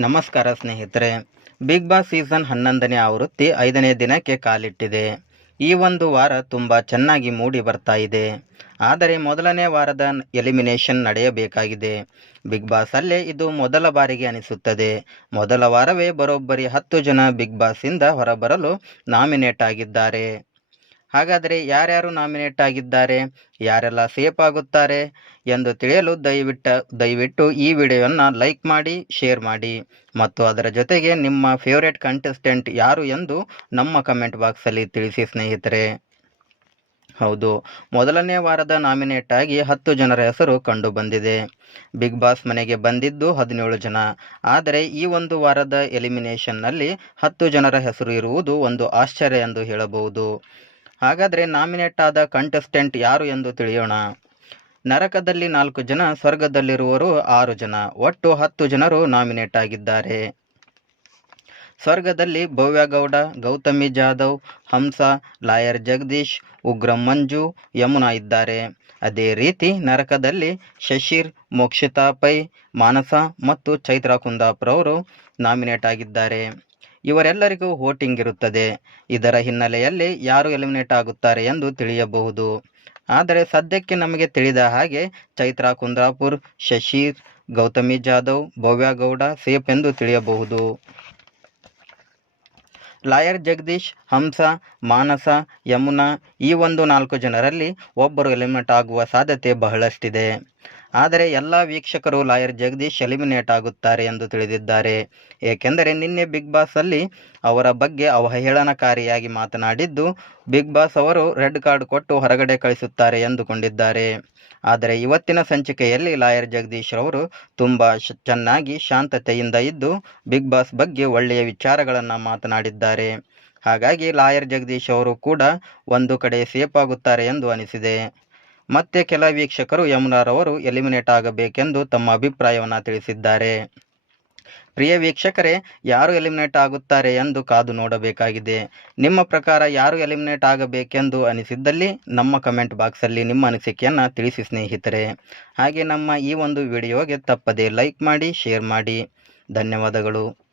ನಮಸ್ಕಾರ ಸ್ನೇಹಿತರೆ. Big boss season ಹನ್ನೊಂದನೇ ಆವೃತ್ತಿ ಐದನೇ ದಿನಕ್ಕೆ ಕಾಲಿಟ್ಟಿದೆ. ಈ ಒಂದು ವಾರ ತುಂಬ ಚೆನ್ನಾಗಿ ಮೂಡಿ ಬರ್ತಾ ಇದೆ. ಆದರೆ ಮೊದಲನೇ ವಾರದ ಎಲಿಮಿನೇಷನ್ ನಡೆಯಬೇಕಾಗಿದೆ. ಬಿಗ್ ಬಾಸಲ್ಲೇ ಇದು ಮೊದಲ ಬಾರಿಗೆ ಅನಿಸುತ್ತದೆ. ಮೊದಲ ವಾರವೇ ಬರೋಬ್ಬರಿ ಹತ್ತು ಜನ ಬಿಗ್ ಬಾಸಿಂದ ಹೊರಬರಲು ನಾಮಿನೇಟ್ ಆಗಿದ್ದಾರೆ. ಹಾಗಾದರೆ ಯಾರ್ಯಾರು ನಾಮಿನೇಟ್ ಆಗಿದ್ದಾರೆ, ಯಾರೆಲ್ಲ ಸೇಫ್ ಆಗುತ್ತಾರೆ ಎಂದು ತಿಳಿಯಲು ದಯವಿಟ್ಟು ದಯವಿಟ್ಟು ಈ ವಿಡಿಯೋವನ್ನು ಲೈಕ್ ಮಾಡಿ, ಶೇರ್ ಮಾಡಿ. ಮತ್ತು ಅದರ ಜೊತೆಗೆ ನಿಮ್ಮ ಫೇವರೇಟ್ ಕಂಟೆಸ್ಟೆಂಟ್ ಯಾರು ಎಂದು ನಮ್ಮ ಕಮೆಂಟ್ ಬಾಕ್ಸಲ್ಲಿ ತಿಳಿಸಿ ಸ್ನೇಹಿತರೆ. ಹೌದು, ಮೊದಲನೇ ವಾರದ ನಾಮಿನೇಟ್ ಆಗಿ ಹತ್ತು ಜನರ ಹೆಸರು ಕಂಡು ಬಂದಿದೆ. ಬಿಗ್ ಬಾಸ್ ಮನೆಗೆ ಬಂದಿದ್ದು ಹದಿನೇಳು ಜನ. ಆದರೆ ಈ ಒಂದು ವಾರದ ಎಲಿಮಿನೇಷನ್ನಲ್ಲಿ ಹತ್ತು ಜನರ ಹೆಸರು ಇರುವುದು ಒಂದು ಆಶ್ಚರ್ಯ ಎಂದು ಹೇಳಬಹುದು. ಹಾಗಾದರೆ ನಾಮಿನೇಟ್ ಆದ ಕಂಟೆಸ್ಟೆಂಟ್ ಯಾರು ಎಂದು ತಿಳಿಯೋಣ. ನರಕದಲ್ಲಿ ನಾಲ್ಕು ಜನ ಸ್ವರ್ಗದಲ್ಲಿರುವರು ಆರು ಜನ. ಒಟ್ಟು ಹತ್ತು ಜನರು ನಾಮಿನೇಟ್ ಆಗಿದ್ದಾರೆ. ಸ್ವರ್ಗದಲ್ಲಿ ಭವ್ಯಗೌಡ, ಗೌತಮಿ ಜಾಧವ್, ಹಂಸ, ಲಾಯರ್ ಜಗದೀಶ್, ಉಗ್ರ ಮಂಜು, ಯಮುನಾ ಇದ್ದಾರೆ. ಅದೇ ರೀತಿ ನರಕದಲ್ಲಿ ಶಶಿರ್ ಮೋಕ್ಷಿತಾ ಪೈ ಮಾನಸ ಮತ್ತು ಚೈತ್ರಾ ಕುಂದಾಪುರ ಅವರು ನಾಮಿನೇಟ್ ಆಗಿದ್ದಾರೆ. ಇವರೆಲ್ಲರಿಗೂ ವೋಟಿಂಗ್ ಇರುತ್ತದೆ. ಇದರ ಹಿನ್ನೆಲೆಯಲ್ಲಿ ಯಾರು ಎಲಿಮಿನೇಟ್ ಆಗುತ್ತಾರೆ ಎಂದು ತಿಳಿಯಬಹುದು. ಆದರೆ ಸದ್ಯಕ್ಕೆ ನಮಗೆ ತಿಳಿದ ಹಾಗೆ ಚೈತ್ರಾ, ಕುಂದ್ರಾಪುರ್, ಶಶೀರ್, ಗೌತಮಿ ಜಾಧವ್ ಭವ್ಯಗೌಡ ಸೇಫ್ ಎಂದು ತಿಳಿಯಬಹುದು. ಲಾಯರ್ ಜಗದೀಶ್, ಹಂಸ, ಮಾನಸ, ಯಮುನಾ ಈ ಒಂದು ನಾಲ್ಕು ಜನರಲ್ಲಿ ಒಬ್ಬರು ಎಲಿಮಿನೇಟ್ ಆಗುವ ಸಾಧ್ಯತೆ ಬಹಳಷ್ಟಿದೆ. ಆದರೆ ಎಲ್ಲ ವೀಕ್ಷಕರು ಲಾಯರ್ ಜಗದೀಶ್ ಎಲಿಮಿನೇಟ್ ಆಗುತ್ತಾರೆ ಎಂದು ತಿಳಿದಿದ್ದಾರೆ. ಏಕೆಂದರೆ ನಿನ್ನೆ ಬಿಗ್ ಬಾಸ್ ಅಲ್ಲಿ ಅವರ ಬಗ್ಗೆ ಅವಹೇಳನಕಾರಿಯಾಗಿ ಮಾತನಾಡಿದ್ದು, ಬಿಗ್ ಬಾಸ್ ಅವರು ರೆಡ್ ಕಾರ್ಡ್ ಕೊಟ್ಟು ಹೊರಗಡೆ ಕಳಿಸುತ್ತಾರೆ ಎಂದುಕೊಂಡಿದ್ದಾರೆ. ಆದರೆ ಇವತ್ತಿನ ಸಂಚಿಕೆಯಲ್ಲಿ ಲಾಯರ್ ಜಗದೀಶ್ ಅವರು ತುಂಬ ಚೆನ್ನಾಗಿ ಶಾಂತತೆಯಿಂದ ಇದ್ದು, ಬಿಗ್ ಬಾಸ್ ಬಗ್ಗೆ ಒಳ್ಳೆಯ ವಿಚಾರಗಳನ್ನು ಮಾತನಾಡಿದ್ದಾರೆ. ಹಾಗಾಗಿ ಲಾಯರ್ ಜಗದೀಶ್ ಅವರು ಕೂಡ ಒಂದು ಕಡೆ ಸೇಫ್ ಆಗುತ್ತಾರೆ ಎಂದು ಅನಿಸಿದೆ. ಮತ್ತೆ ಕೆಲ ವೀಕ್ಷಕರು ಯಮುನಾರವರು ಎಲಿಮಿನೇಟ್ ಆಗಬೇಕೆಂದು ತಮ್ಮ ಅಭಿಪ್ರಾಯವನ್ನು ತಿಳಿಸಿದ್ದಾರೆ. ಪ್ರಿಯ ವೀಕ್ಷಕರೇ, ಯಾರು ಎಲಿಮಿನೇಟ್ ಆಗುತ್ತಾರೆ ಎಂದು ಕಾದು ನೋಡಬೇಕಾಗಿದೆ. ನಿಮ್ಮ ಪ್ರಕಾರ ಯಾರು ಎಲಿಮಿನೇಟ್ ಆಗಬೇಕೆಂದು ಅನಿಸಿದ್ದಲ್ಲಿ ನಮ್ಮ ಕಮೆಂಟ್ ಬಾಕ್ಸಲ್ಲಿ ನಿಮ್ಮ ಅನಿಸಿಕೆಯನ್ನು ತಿಳಿಸಿ ಸ್ನೇಹಿತರೆ. ಹಾಗೆ ನಮ್ಮ ಈ ಒಂದು ವಿಡಿಯೋಗೆ ತಪ್ಪದೇ ಲೈಕ್ ಮಾಡಿ ಶೇರ್ ಮಾಡಿ. ಧನ್ಯವಾದಗಳು.